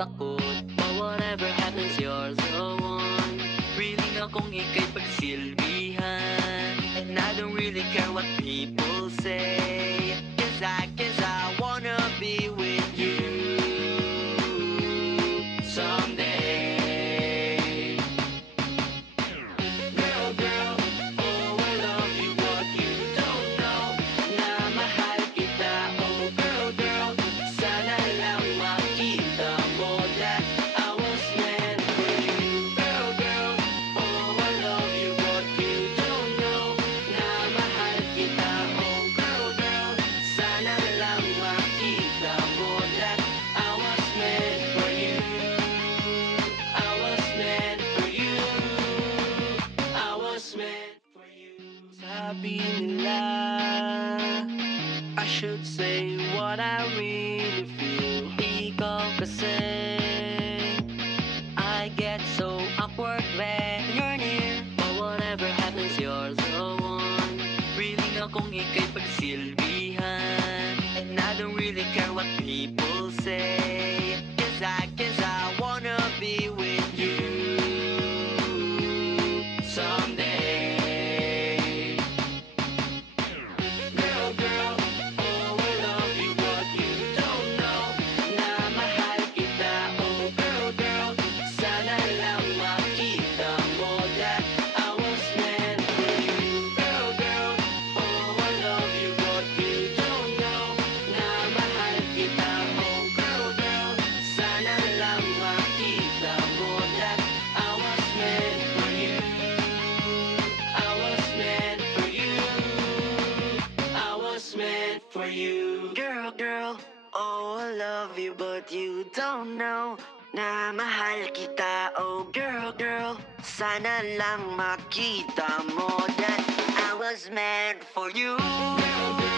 takot. But whatever happens, you're the one. Willing akong ika'y pagsilbihan, and I don't really care what people say. Cause I wanna be with you someday. Girl, girl, oh I love you but you don't know na mahal kita. Oh girl, girl, sana lang makita mo that I was meant for you. Girl, girl, oh I love you but you don't know na mahal kita. Oh girl, girl, sana lang makita mo that I was meant for you. I was meant for you. I was meant for you. Sabi nila I should say what I really feel. Ikaw kasi I get so awkward when you're near. But whatever happens, you're the one. Willing akong ika'y pagsilbihan, and I don't really care what people say. Cause I wanna be with you someday. Girl, girl, oh I love you but you don't know na mahal kita. Oh girl, girl, sana lang makita mo that I was meant for you. Girl, girl, oh I love you but you don't know na mahal kita. Oh girl, girl, sana lang makita mo that I was meant for you. I was meant for you. I was meant for you. Girl, girl, oh I love you but you don't know na mahal kita. Oh girl, girl, sana lang makita mo that I was meant for you. Girl, girl,